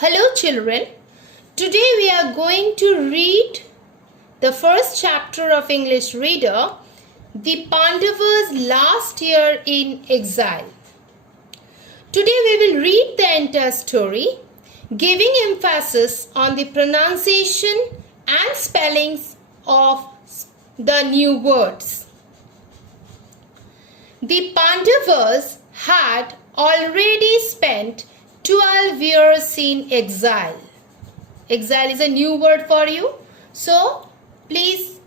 Hello children, today we are going to read the first chapter of English Reader, the Pandavas' last year in exile. Today we will read the entire story, giving emphasis on the pronunciation and spellings of the new words. The Pandavas had already spent 12 years in exile. Exile is a new word for you. So, please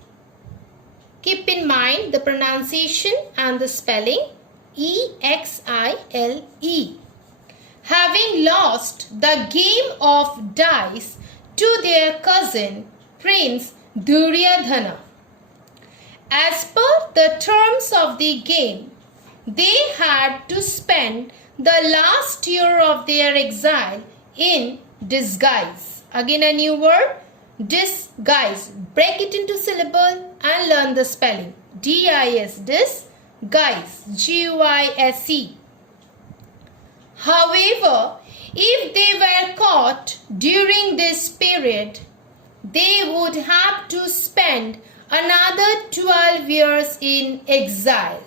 keep in mind the pronunciation and the spelling E-X-I-L-E. Having lost the game of dice to their cousin Prince Duryodhana. As per the terms of the game, they had to spend the last year of their exile in disguise. Again a new word, disguise. Break it into syllable and learn the spelling. D-I-S, disguise, G-U-I-S-E. However, if they were caught during this period, they would have to spend another 12 years in exile.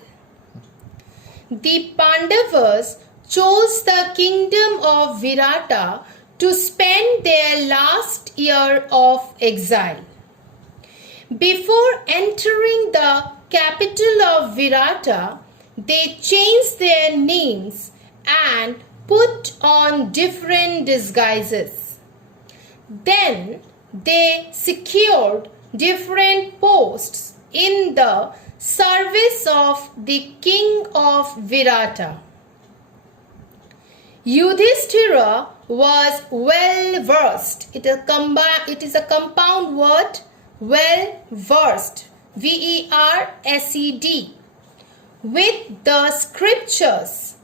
The Pandavas chose the kingdom of Virata to spend their last year of exile. Before entering the capital of Virata, they changed their names and put on different disguises. Then they secured different posts in the service of the king of Virata. Yudhishthira was well versed. It is a compound word, well versed, V-E-R-S-E-D, with the scriptures,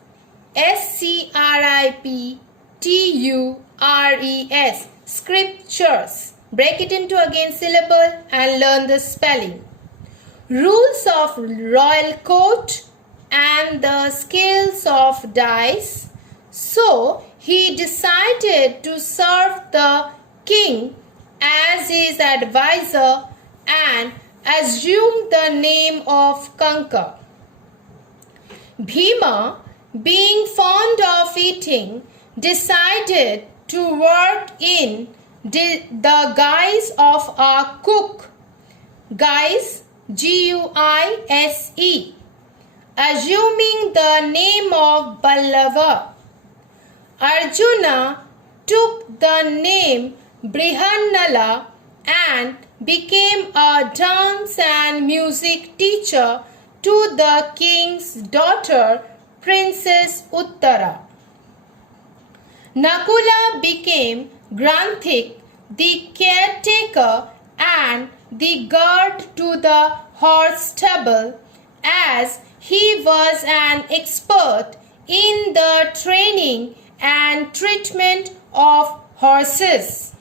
S-C-R-I-P-T-U-R-E-S, scriptures. Break it into again syllable and learn the spelling. Rules of royal court and the scales of dice. So he decided to serve the king as his advisor and assumed the name of Kanka. Bhima, being fond of eating, decided to work in the guise of a cook. Guise, G-U-I-S-E, assuming the name of Ballava. Arjuna took the name Brihannala and became a dance and music teacher to the king's daughter, Princess Uttara. Nakula became Granthik, the caretaker and the guard to the horse stable, as he was an expert in the training and treatment of horses.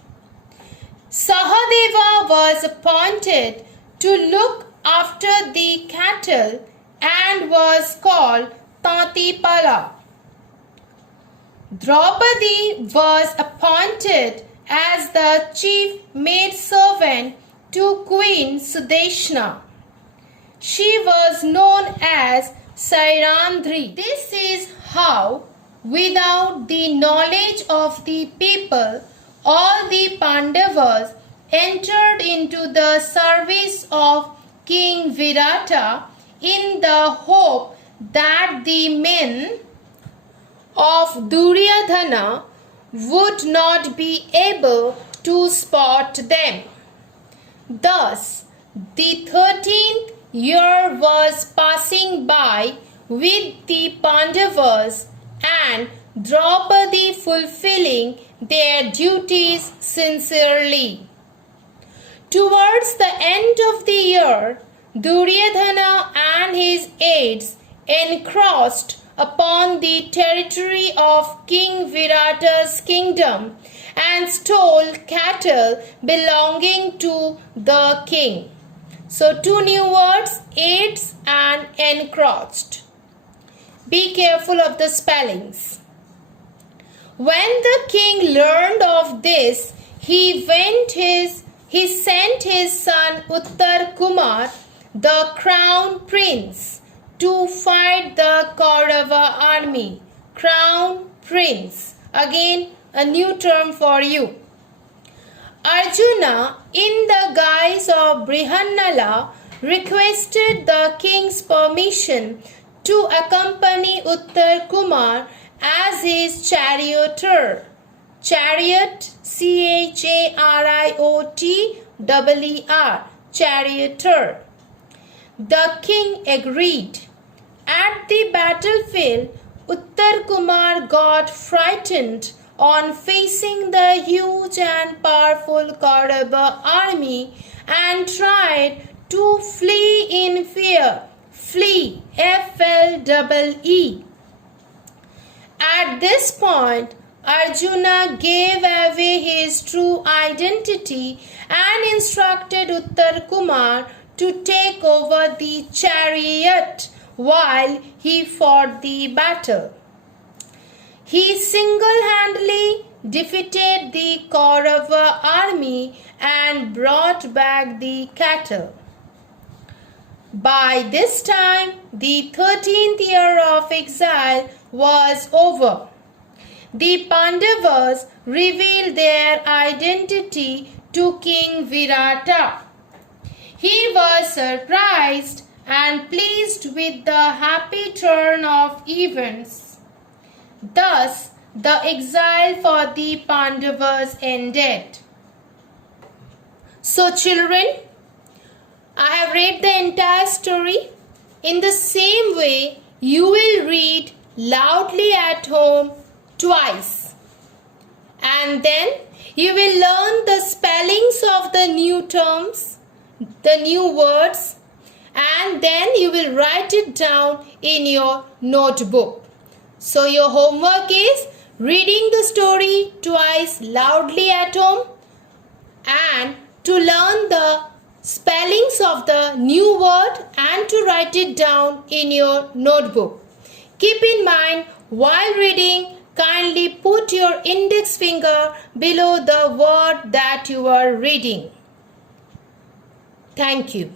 Sahadeva was appointed to look after the cattle and was called Tatipala. Draupadi was appointed as the chief maidservant to Queen Sudeshna. She was known as Sairandri. This is how, without the knowledge of the people, all the Pandavas entered into the service of King Virata in the hope that the men of Duryodhana would not be able to spot them. Thus, the 13th year was passing by with the Pandavas and Draupadi fulfilling their duties sincerely. Towards the end of the year, Duryodhana and his aides encroached upon the territory of King Virata's kingdom and stole cattle belonging to the king. So two new words, aids and encroached. Be careful of the spellings. When the king learned of this, he sent his son Uttar Kumar, the crown prince, to fight the Kaurava army. Crown prince. Again, a new term for you. Arjuna, in the guise of Brihannala, requested the king's permission to accompany Uttar Kumar as his charioteer. Chariot, C-H-A-R-I-O-T-E-E-R, charioteer. The king agreed. At the battlefield, Uttar Kumar got frightened on facing the huge and powerful Kaurava army and tried to flee in fear. Flee, F-L-E-E. At this point, Arjuna gave away his true identity and instructed Uttar Kumar to take over the chariot while he fought the battle. He single-handedly defeated the Kaurava army and brought back the cattle. By this time, the 13th year of exile was over. The Pandavas revealed their identity to King Virata. He was surprised and pleased with the happy turn of events. Thus, the exile for the Pandavas ended. So, children, I have read the entire story. In the same way, you will read loudly at home twice. And then you will learn the spellings of the new terms, the new words, and then you will write it down in your notebook. So your homework is reading the story twice loudly at home and to learn the spellings of the new word and to write it down in your notebook. Keep in mind, while reading, kindly put your index finger below the word that you are reading. Thank you.